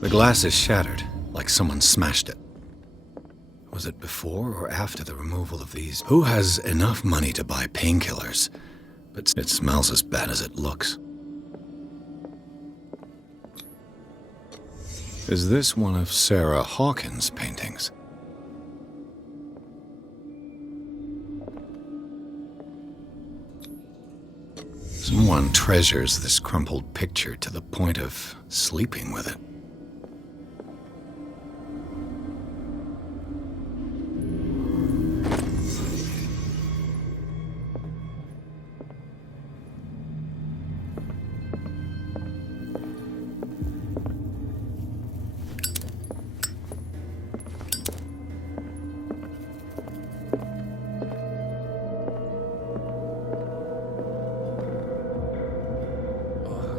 The glass is shattered, like someone smashed it. Was it before or after the removal of these? Who has enough money to buy painkillers? But it smells as bad as it looks. Is this one of Sarah Hawkins' paintings? Someone treasures this crumpled picture to the point of sleeping with it.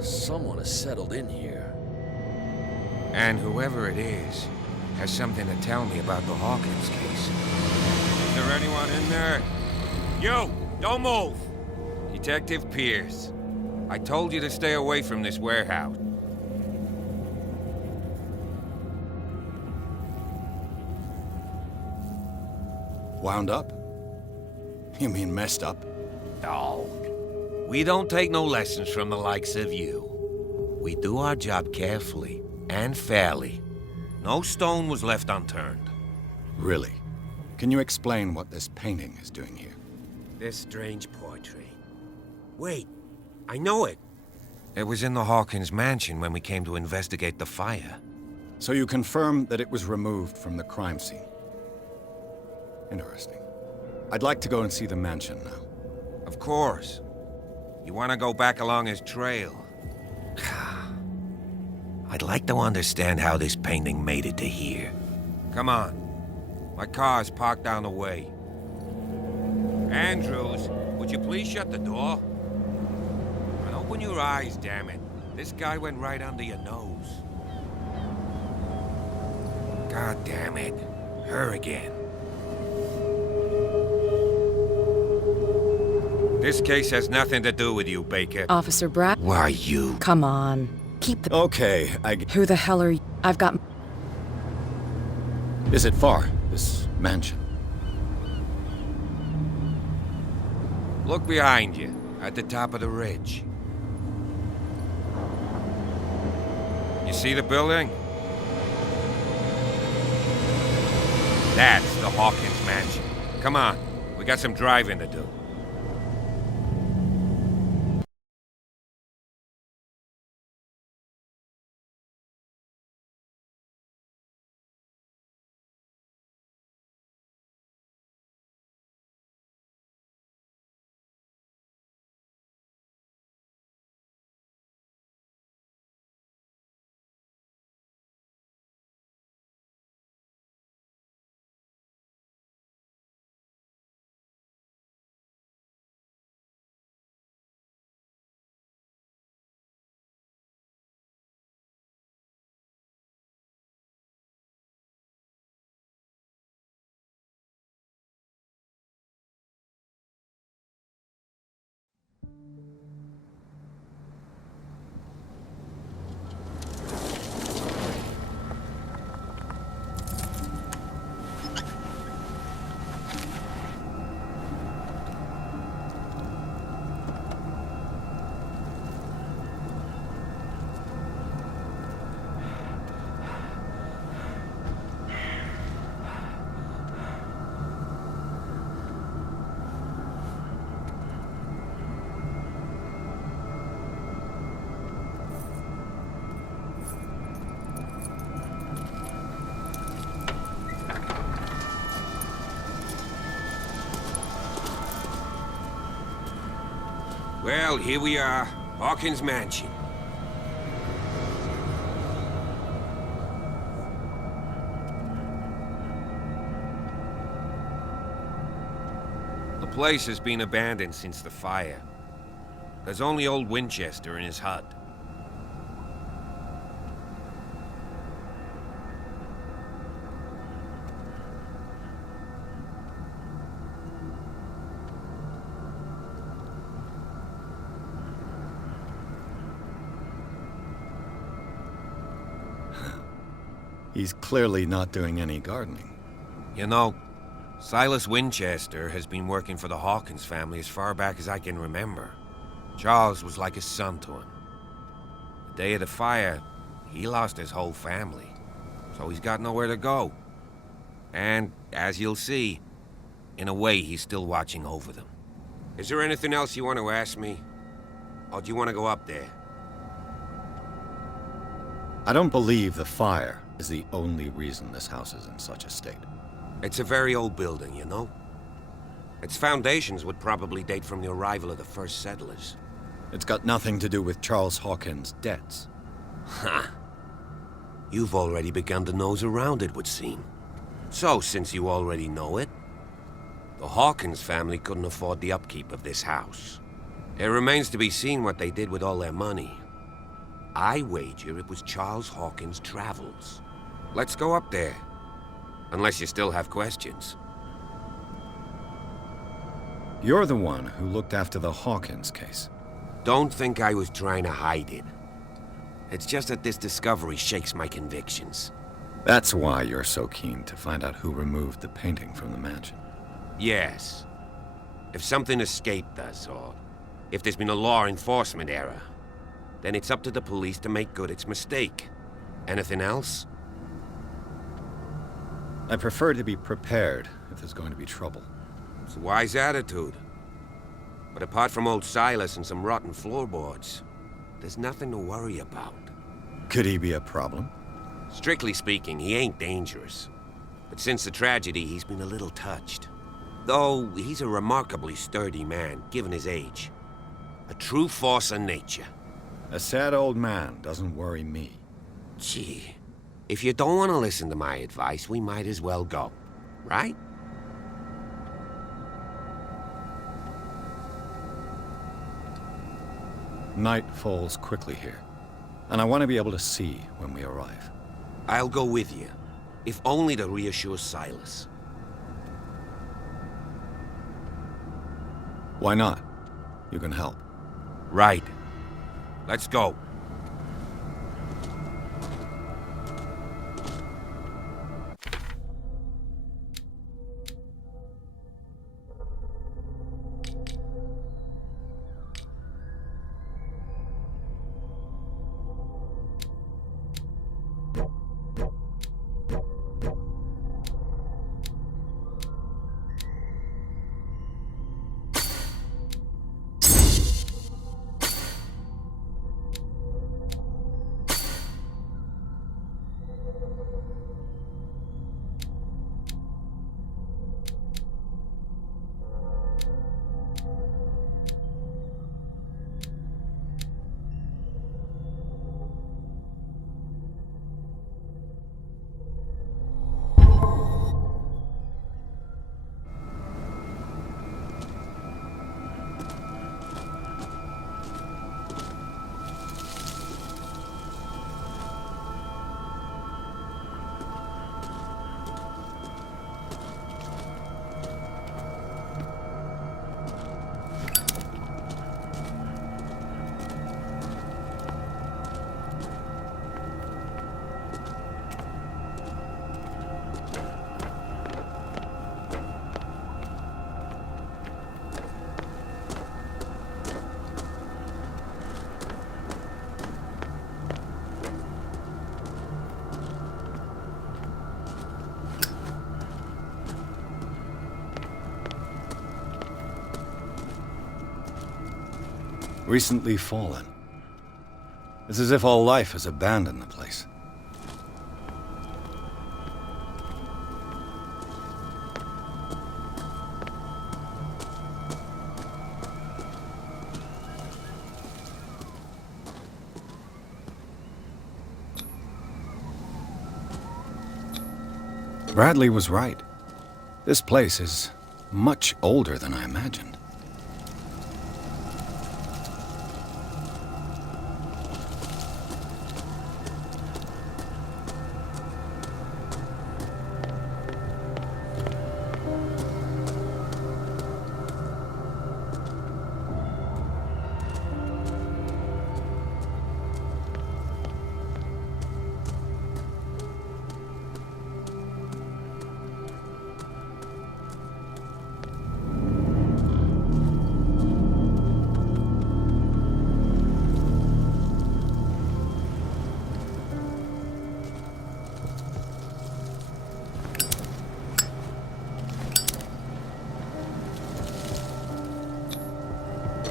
Someone has settled in here. And whoever it is has something to tell me about the Hawkins case. Is there anyone in there? You! Don't move! Detective Pierce. I told you to stay away from this warehouse. Wound up? You mean messed up? No. We don't take no lessons from the likes of you. We do our job carefully and fairly. No stone was left unturned. Really? Can you explain what this painting is doing here? This strange portrait. Wait, I know it. It was in the Hawkins mansion when we came to investigate the fire. So you confirm that it was removed from the crime scene? Interesting. I'd like to go and see the mansion now. Of course. You want to go back along his trail? I'd like to understand how this painting made it to here. Come on. My car's parked down the way. Andrews, would you please shut the door? And open your eyes, damn it. This guy went right under your nose. God damn it. Her again. This case has nothing to do with you, Baker. Officer Brad? Why you? Come on. Keep the... Okay, Who the hell are you? I've got... Is it far, this mansion? Look behind you, at the top of the ridge. You see the building? That's the Hawkins mansion. Come on, we got some driving to do. Well, here we are, Hawkins Mansion. The place has been abandoned since the fire. There's only old Winchester in his hut. He's clearly not doing any gardening. You know, Silas Winchester has been working for the Hawkins family as far back as I can remember. Charles was like a son to him. The day of the fire, he lost his whole family, so he's got nowhere to go. And, as you'll see, in a way, he's still watching over them. Is there anything else you want to ask me? Or do you want to go up there? I don't believe the fire is the only reason this house is in such a state. It's a very old building, you know? Its foundations would probably date from the arrival of the first settlers. It's got nothing to do with Charles Hawkins' debts. Ha! You've already begun to nose around, it would seem. So, since you already know it, the Hawkins family couldn't afford the upkeep of this house. It remains to be seen what they did with all their money. I wager it was Charles Hawkins' travels. Let's go up there. Unless you still have questions. You're the one who looked after the Hawkins case. Don't think I was trying to hide it. It's just that this discovery shakes my convictions. That's why you're so keen to find out who removed the painting from the mansion. Yes. If something escaped us, or if there's been a law enforcement error, then it's up to the police to make good its mistake. Anything else? I prefer to be prepared if there's going to be trouble. It's a wise attitude. But apart from old Silas and some rotten floorboards, there's nothing to worry about. Could he be a problem? Strictly speaking, he ain't dangerous. But since the tragedy, he's been a little touched. Though he's a remarkably sturdy man, given his age. A true force of nature. A sad old man doesn't worry me. Gee, if you don't want to listen to my advice, we might as well go, right? Night falls quickly here, and I want to be able to see when we arrive. I'll go with you, if only to reassure Silas. Why not? You can help. Right. Let's go. Recently fallen. It's as if all life has abandoned the place. Bradley was right. This place is much older than I imagined.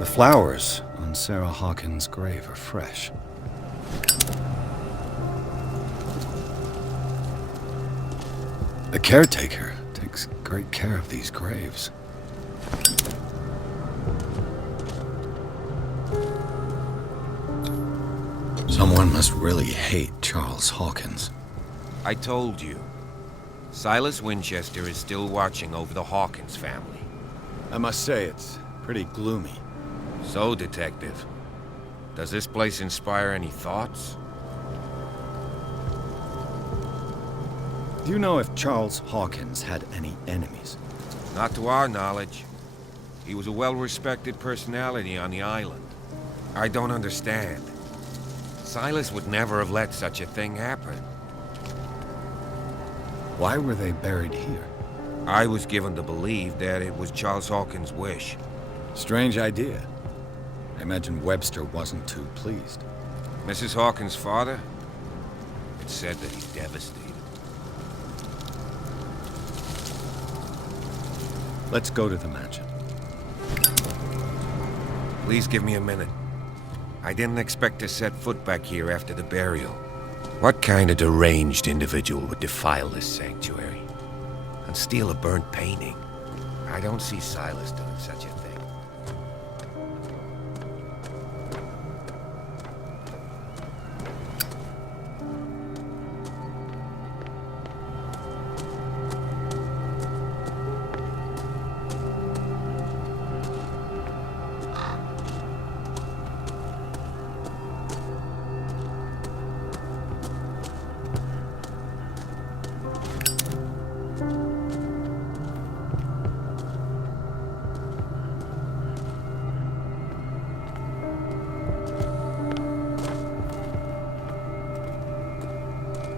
flowers on Sarah Hawkins' grave are fresh. The caretaker takes great care of these graves. Someone must really hate Charles Hawkins. I told you. Silas Winchester is still watching over the Hawkins family. I must say, it's pretty gloomy. So, Detective, does this place inspire any thoughts? Do you know if Charles Hawkins had any enemies? Not to our knowledge. He was a well-respected personality on the island. I don't understand. Silas would never have let such a thing happen. Why were they buried here? I was given to believe that it was Charles Hawkins' wish. Strange idea. I imagine Webster wasn't too pleased. Mrs. Hawkins' father? It's said that he's devastated. Let's go to the mansion. Please give me a minute. I didn't expect to set foot back here after the burial. What kind of deranged individual would defile this sanctuary and steal a burnt painting? I don't see Silas doing such a thing.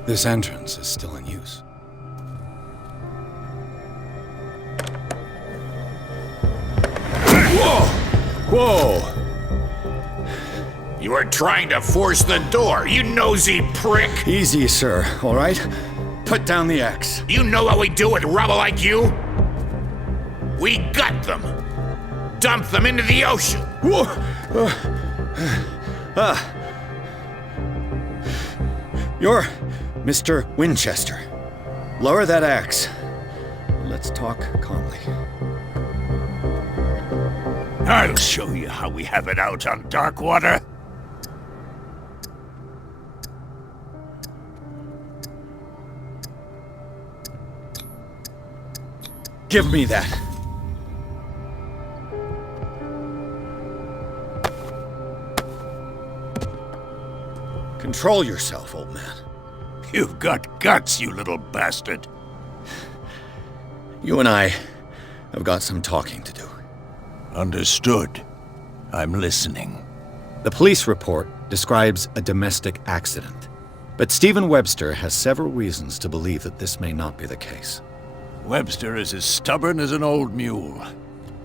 This entrance is still in use. Whoa! You are trying to force the door, you nosy prick! Easy, sir, all right? Put down the axe. You know what we do with rubble like you? We gut them! Dump them into the ocean! Whoa! You're Mr. Winchester. Lower that axe. Let's talk calmly. I'll show you how we have it out on Darkwater. Give me that. Control yourself, old man. You've got guts, you little bastard. You and I have got some talking to do. Understood. I'm listening. The police report describes a domestic accident, but Stephen Webster has several reasons to believe that this may not be the case. Webster is as stubborn as an old mule.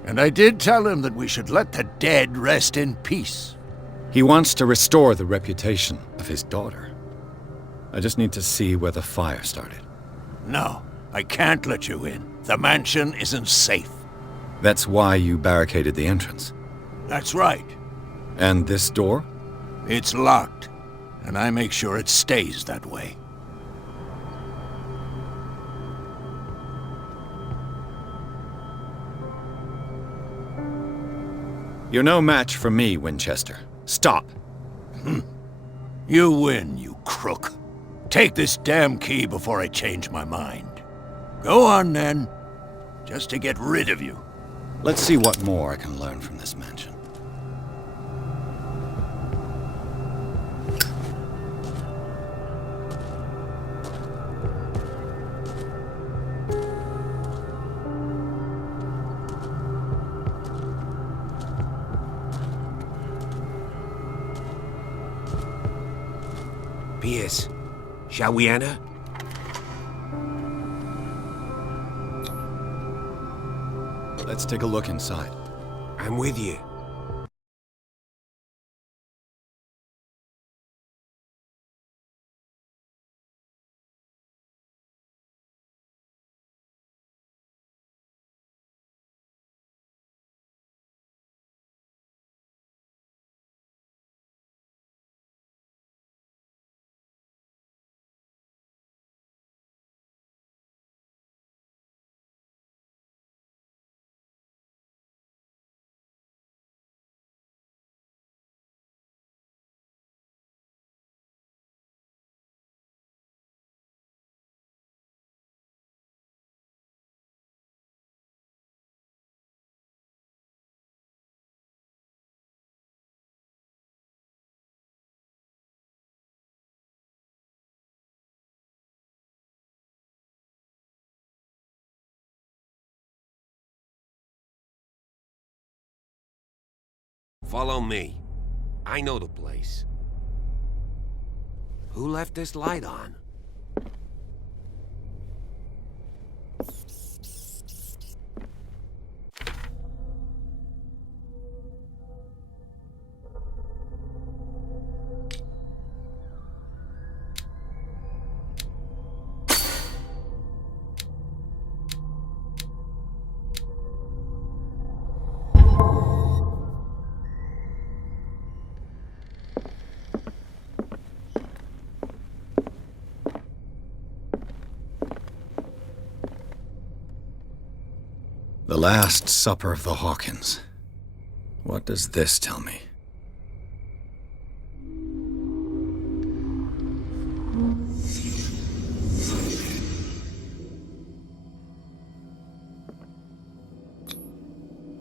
And I did tell him that we should let the dead rest in peace. He wants to restore the reputation of his daughter. I just need to see where the fire started. No, I can't let you in. The mansion isn't safe. That's why you barricaded the entrance. That's right. And this door? It's locked, and I make sure it stays that way. You're no match for me, Winchester. Stop. You win, you crook. Take this damn key before I change my mind. Go on, then. Just to get rid of you. Let's see what more I can learn from this mansion. Pierce, shall we enter? Let's take a look inside. I'm with you. Follow me. I know the place. Who left this light on? The Last Supper of the Hawkins. What does this tell me?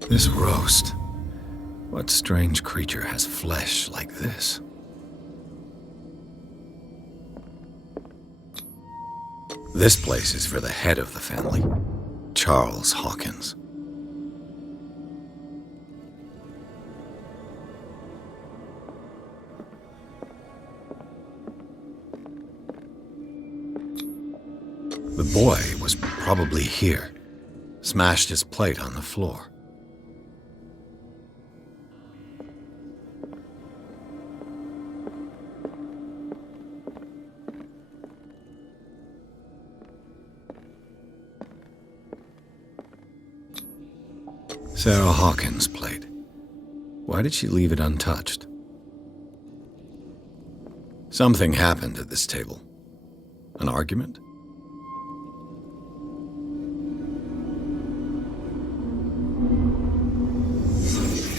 This roast. What strange creature has flesh like this? This place is for the head of the family, Charles Hawkins. The boy was probably here, smashed his plate on the floor. Sarah Hawkins' plate. Why did she leave it untouched? Something happened at this table. An argument?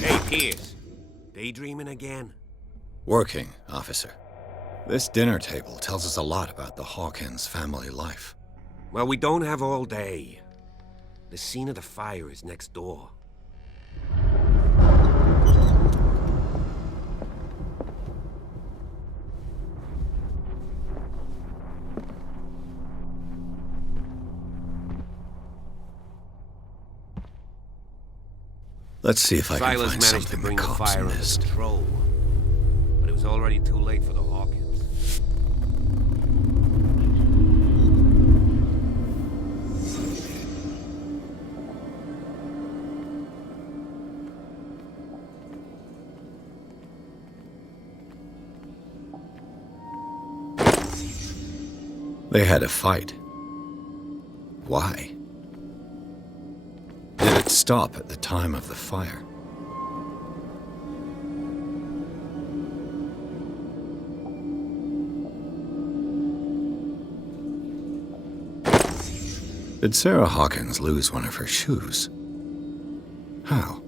Hey, Pierce. Daydreaming again? Working, officer. This dinner table tells us a lot about the Hawkins family life. Well, we don't have all day. The scene of the fire is next door. Let's see if I can Silas find managed to something the bring the cops fire under missed. control, but it was already too late for the Hawkins. They had a fight. Why? Did it stop at the time of the fire? Did Sarah Hawkins lose one of her shoes? How?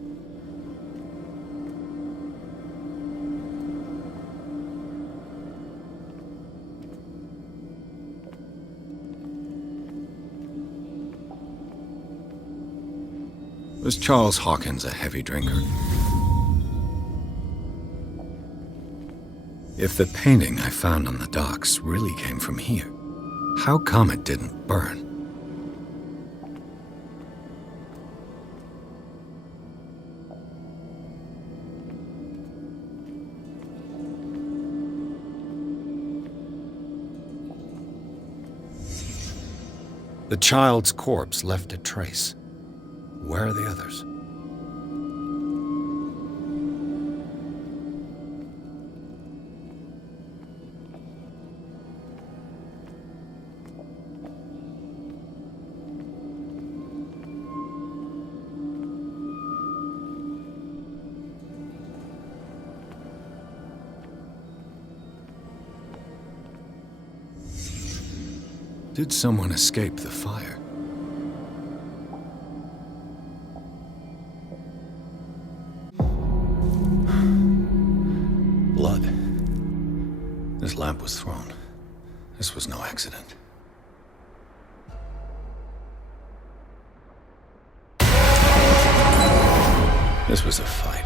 Was Charles Hawkins a heavy drinker? If the painting I found on the docks really came from here, how come it didn't burn? The child's corpse left a trace. Where are the others? Did someone escape the fire? Blood. This lamp was thrown. This was no accident. This was a fight.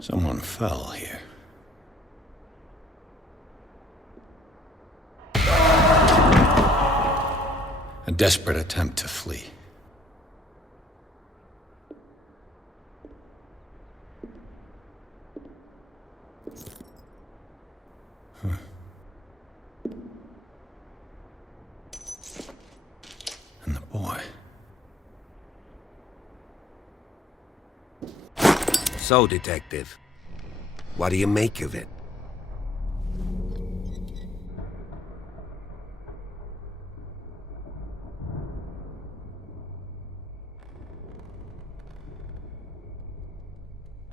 Someone fell here. A desperate attempt to flee. And the boy. So, Detective, what do you make of it?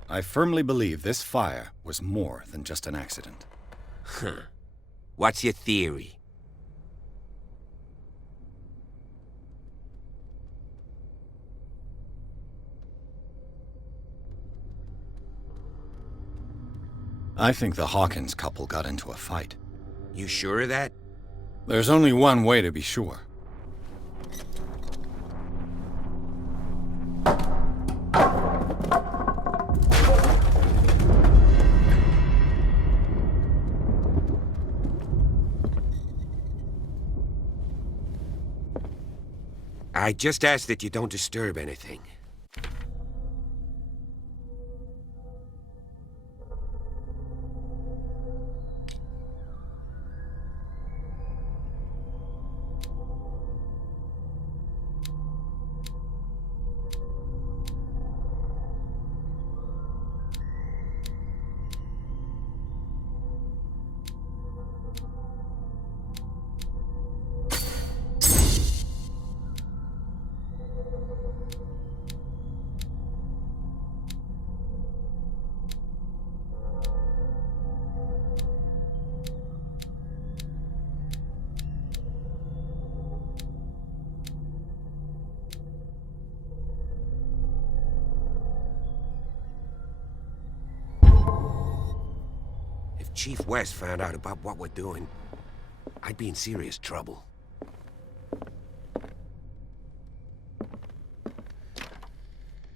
I firmly believe this fire was more than just an accident. Huh. What's your theory? I think the Hawkins couple got into a fight. You sure of that? There's only one way to be sure. I just ask that you don't disturb anything. If Chief West found out about what we're doing, I'd be in serious trouble.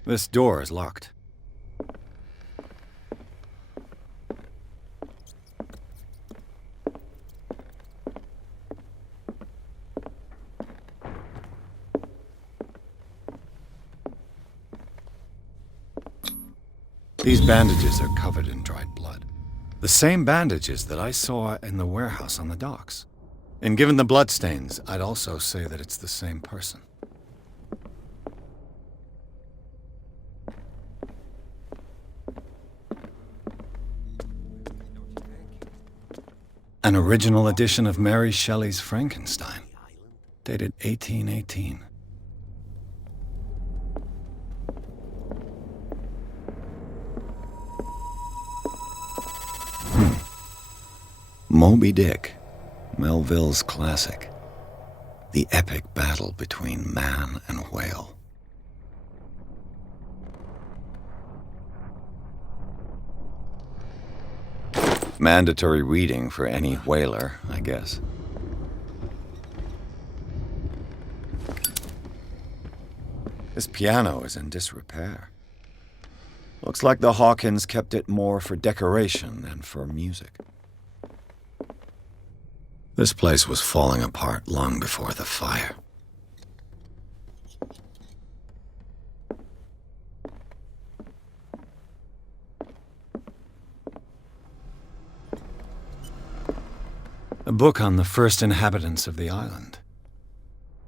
This door is locked. These bandages are covered in dried blood. The same bandages that I saw in the warehouse on the docks. And given the bloodstains, I'd also say that it's the same person. An original edition of Mary Shelley's Frankenstein, dated 1818. Moby Dick, Melville's classic. The epic battle between man and whale. Mandatory reading for any whaler, I guess. This piano is in disrepair. Looks like the Hawkins kept it more for decoration than for music. This place was falling apart long before the fire. A book on the first inhabitants of the island.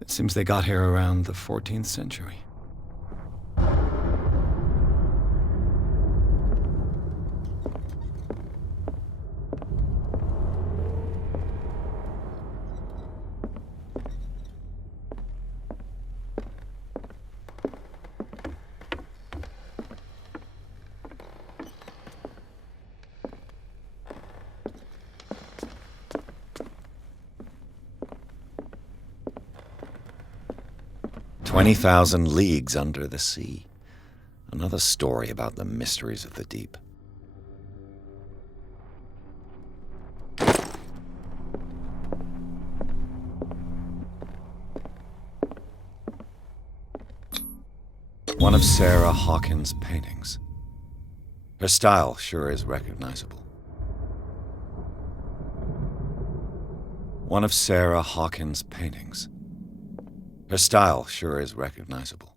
It seems they got here around the 14th century. "20,000 Leagues Under the Sea." Another story about the mysteries of the deep. One of Sarah Hawkins' paintings. Her style sure is recognizable. One of Sarah Hawkins' paintings. Her style sure is recognizable.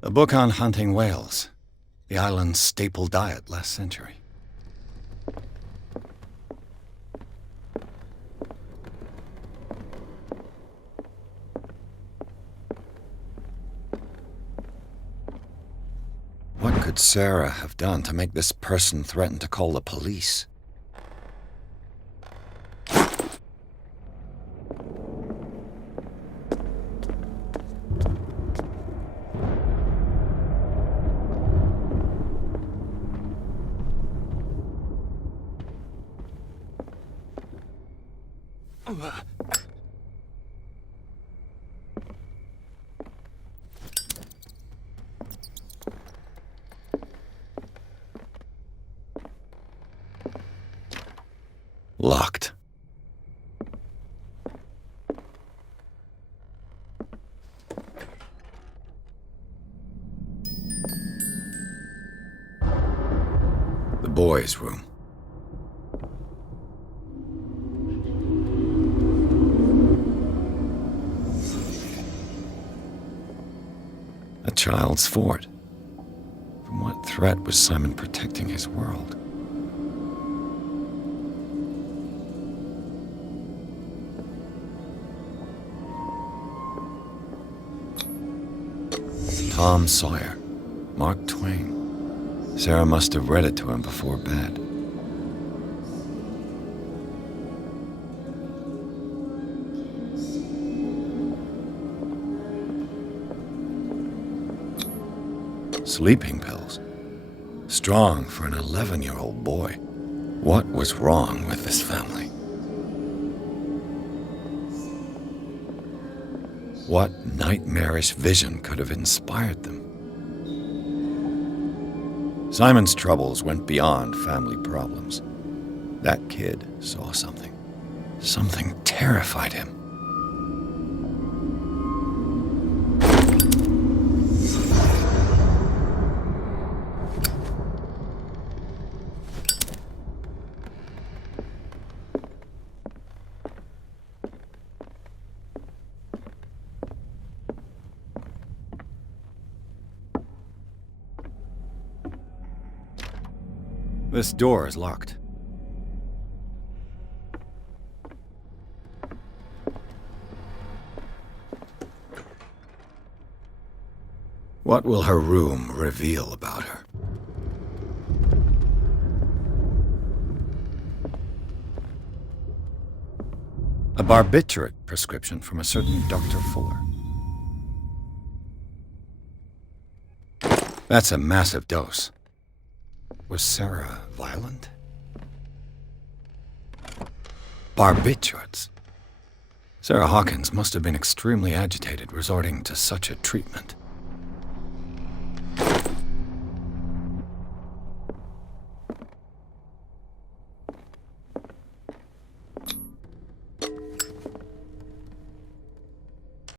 A book on hunting whales, the island's staple diet last century. What could Sarah have done to make this person threaten to call the police? Locked. The boys' room. A child's fort. From what threat was Simon protecting his world? Tom Sawyer, Mark Twain. Sarah must have read it to him before bed. Sleeping pills. Strong for an 11-year-old boy. What was wrong with this family? What nightmarish vision could have inspired them? Simon's troubles went beyond family problems. That kid saw something. Something terrified him. This door is locked. What will her room reveal about her? A barbiturate prescription from a certain Dr. Fuller. That's a massive dose. Was Sarah violent? Barbiturates. Sarah Hawkins must have been extremely agitated resorting to such a treatment.